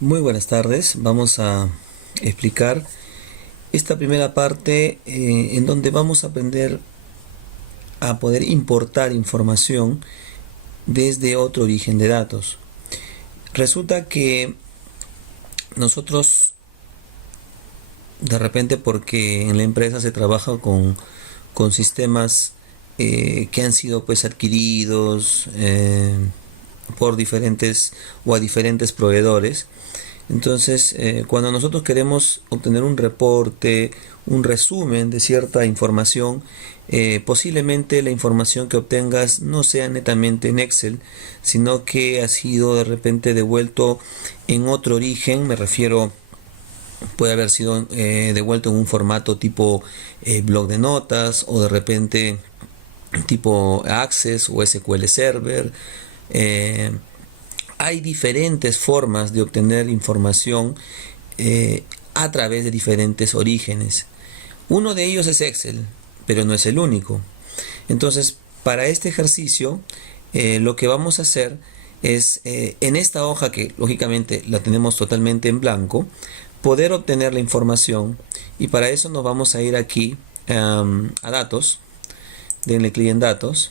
Muy buenas tardes. Vamos a explicar esta primera parte en donde vamos a aprender a poder importar información desde otro origen de datos. Resulta que nosotros de repente, porque en la empresa se trabaja con sistemas que han sido pues adquiridos por diferentes o a diferentes proveedores. Entonces, cuando nosotros queremos obtener un reporte, un resumen de cierta información, posiblemente la información que obtengas no sea netamente en Excel, sino que ha sido de repente devuelto en otro origen. Me refiero, puede haber sido devuelto en un formato tipo blog de notas, o de repente tipo Access o SQL Server. Eh, Hay diferentes formas de obtener información a través de diferentes orígenes. Uno de ellos es Excel, pero no es el único. Entonces, para este ejercicio, lo que vamos a hacer es, en esta hoja que lógicamente la tenemos totalmente en blanco, poder obtener la información. Y para eso nos vamos a ir aquí a datos. Denle clic en datos.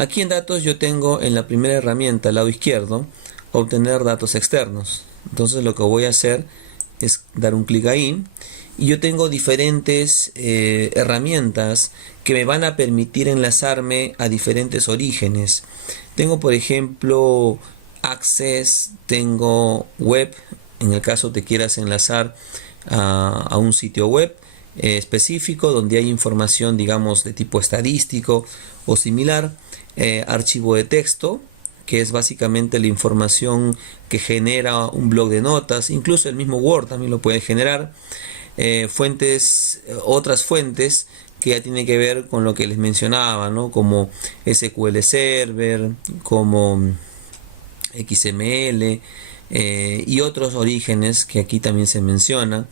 Aquí en datos yo tengo en la primera herramienta al lado izquierdo obtener datos externos. Entonces lo que voy a hacer es dar un clic ahí y yo tengo diferentes herramientas que me van a permitir enlazarme a diferentes orígenes. Tengo, por ejemplo, Access, tengo web, en el caso te quieras enlazar a un sitio web específico donde hay información, digamos, de tipo estadístico o similar. Archivo de texto, que es básicamente la información que genera un blog de notas. Incluso el mismo Word también lo puede generar. Fuentes, otras fuentes que ya tienen que ver con lo que les mencionaba, ¿no? Como SQL Server, como XML y otros orígenes que aquí también se menciona,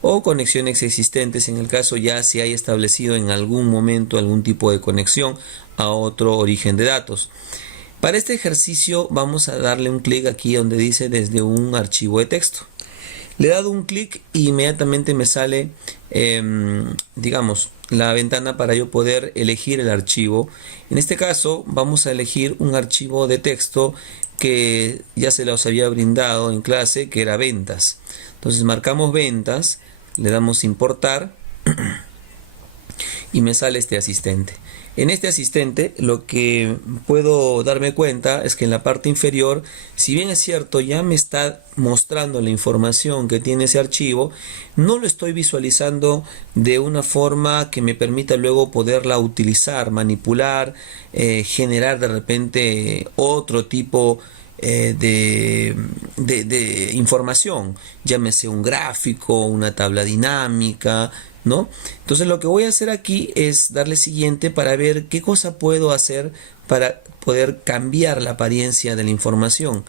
o conexiones existentes en el caso ya se haya establecido en algún momento algún tipo de conexión a otro origen de datos. Para este ejercicio vamos a darle un clic aquí donde dice desde un archivo de texto. Le he dado un clic y inmediatamente me sale digamos la ventana para yo poder elegir el archivo. En este caso vamos a elegir un archivo de texto que ya se los había brindado en clase, que era ventas. Entonces marcamos ventas, le damos importar y me sale este asistente. En este asistente lo que puedo darme cuenta es que en la parte inferior, si bien es cierto, ya me está mostrando la información que tiene ese archivo, no lo estoy visualizando de una forma que me permita luego poderla utilizar, manipular, generar de repente otro tipo de información, llámese un gráfico, una tabla dinámica, ¿no? Entonces lo que voy a hacer aquí es darle siguiente para ver qué cosa puedo hacer para poder cambiar la apariencia de la información.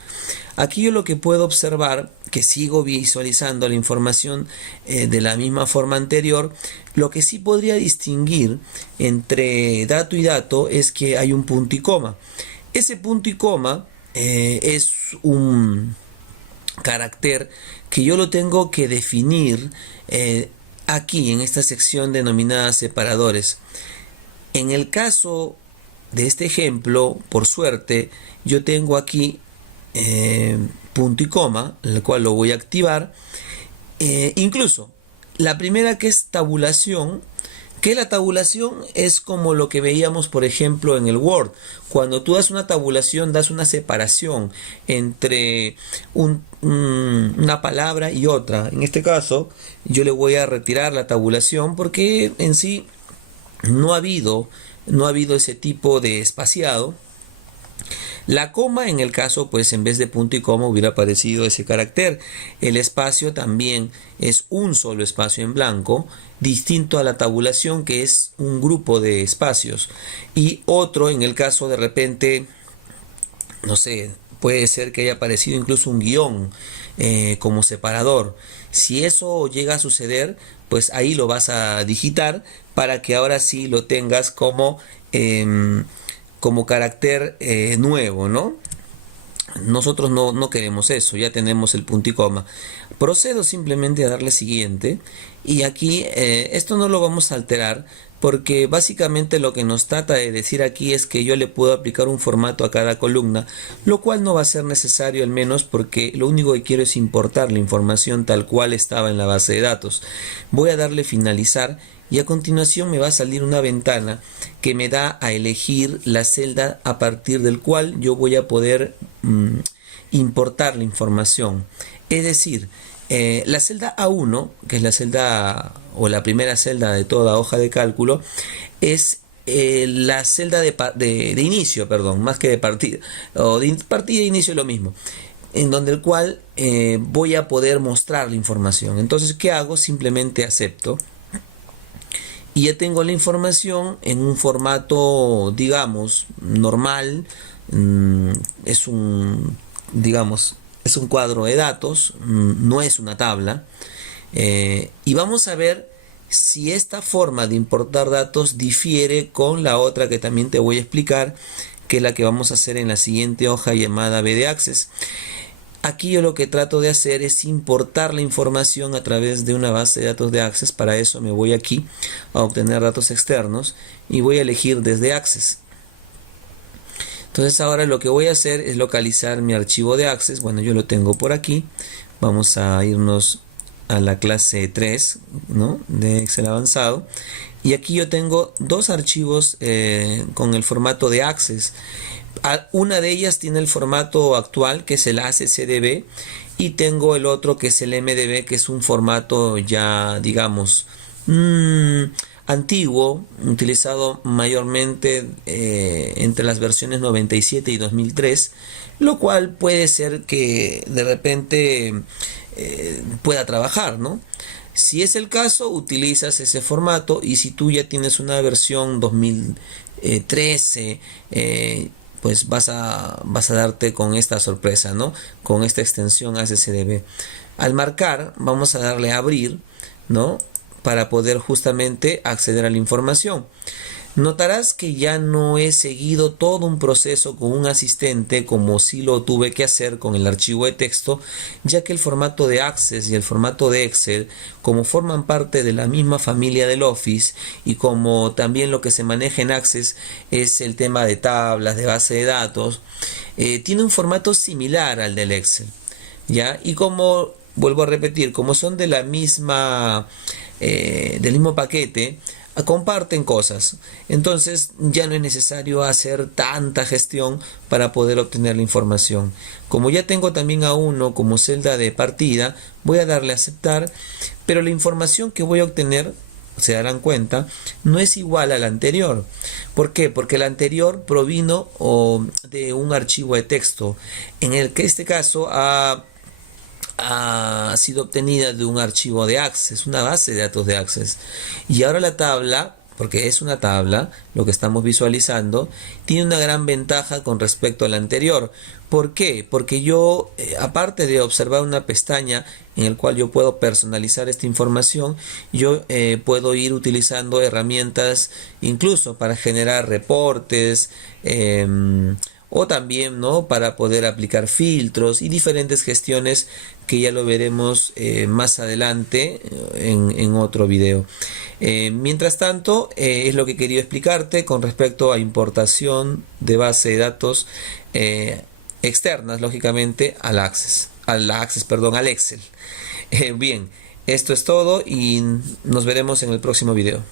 Aquí yo lo que puedo observar, que sigo visualizando la información de la misma forma anterior, lo que sí podría distinguir entre dato y dato es que hay un punto y coma. Ese punto y coma es un carácter que yo lo tengo que definir aquí en esta sección denominada separadores. En el caso de este ejemplo, por suerte, yo tengo aquí punto y coma, el cual lo voy a activar. Incluso la primera, que es tabulación, que la tabulación es como lo que veíamos por ejemplo en el Word. Cuando tú das una tabulación, das una separación entre una palabra y otra. En este caso yo le voy a retirar la tabulación porque en sí no ha habido ese tipo de espaciado. La coma, en el caso, pues en vez de punto y coma hubiera aparecido ese carácter. El espacio también es un solo espacio en blanco, distinto a la tabulación, que es un grupo de espacios. Y otro, en el caso de repente, no sé, puede ser que haya aparecido incluso un guión como separador. Si eso llega a suceder, pues ahí lo vas a digitar para que ahora sí lo tengas como carácter nuevo, ¿no? Nosotros no queremos eso, ya tenemos el punto y coma. Procedo simplemente a darle siguiente y aquí esto no lo vamos a alterar porque básicamente lo que nos trata de decir aquí es que yo le puedo aplicar un formato a cada columna, lo cual no va a ser necesario al menos porque lo único que quiero es importar la información tal cual estaba en la base de datos. Voy a darle finalizar y a continuación me va a salir una ventana que me da a elegir la celda a partir del cual yo voy a poder importar la información. Es decir, la celda A1, que es la celda o la primera celda de toda hoja de cálculo, es la celda de inicio, perdón, más que de partida, o de partida e inicio es lo mismo, en donde el cual voy a poder mostrar la información. Entonces, ¿qué hago? Simplemente acepto. Y ya tengo la información en un formato, digamos, normal. Es un, digamos, es un cuadro de datos, no es una tabla. Y vamos a ver si esta forma de importar datos difiere con la otra que también te voy a explicar, que es la que vamos a hacer en la siguiente hoja llamada BDAccess. Aquí yo lo que trato de hacer es importar la información a través de una base de datos de Access. Para eso me voy aquí a obtener datos externos y voy a elegir desde Access. Entonces ahora lo que voy a hacer es localizar mi archivo de Access. Bueno, yo lo tengo por aquí. Vamos a irnos a la clase 3, ¿no?, de Excel avanzado. Y aquí yo tengo dos archivos con el formato de Access. Una de ellas tiene el formato actual, que es el ACCDB, y tengo el otro que es el MDB, que es un formato ya, digamos, antiguo, utilizado mayormente entre las versiones 97 y 2003, lo cual puede ser que de repente pueda trabajar, ¿no? Si es el caso, utilizas ese formato, y si tú ya tienes una versión 2013, pues vas a darte con esta sorpresa, ¿no?, con esta extensión ACCDB. Al marcar, vamos a darle a abrir, ¿no?, para poder justamente acceder a la información. Notarás que ya no he seguido todo un proceso con un asistente como si lo tuve que hacer con el archivo de texto, ya que el formato de Access y el formato de Excel, como forman parte de la misma familia del Office, y como también lo que se maneja en Access es el tema de tablas, de base de datos, tiene un formato similar al del Excel, ¿ya? Y como, vuelvo a repetir, como son de la misma, del mismo paquete, comparten cosas. Entonces ya no es necesario hacer tanta gestión para poder obtener la información. Como ya tengo también a uno como celda de partida, voy a darle a aceptar, pero la información que voy a obtener, se darán cuenta, no es igual a la anterior. ¿Por qué? Porque la anterior provino de un archivo de texto, en el que este caso ha sido obtenida de un archivo de Access, una base de datos de Access. Y ahora la tabla, porque es una tabla, lo que estamos visualizando, tiene una gran ventaja con respecto a la anterior. ¿Por qué? Porque yo, aparte de observar una pestaña en el cual yo puedo personalizar esta información, yo puedo ir utilizando herramientas incluso para generar reportes, o también, ¿no?, para poder aplicar filtros y diferentes gestiones que ya lo veremos más adelante en otro video. Mientras tanto, es lo que quería explicarte con respecto a importación de base de datos externas, lógicamente, al Excel. Bien, esto es todo y nos veremos en el próximo video.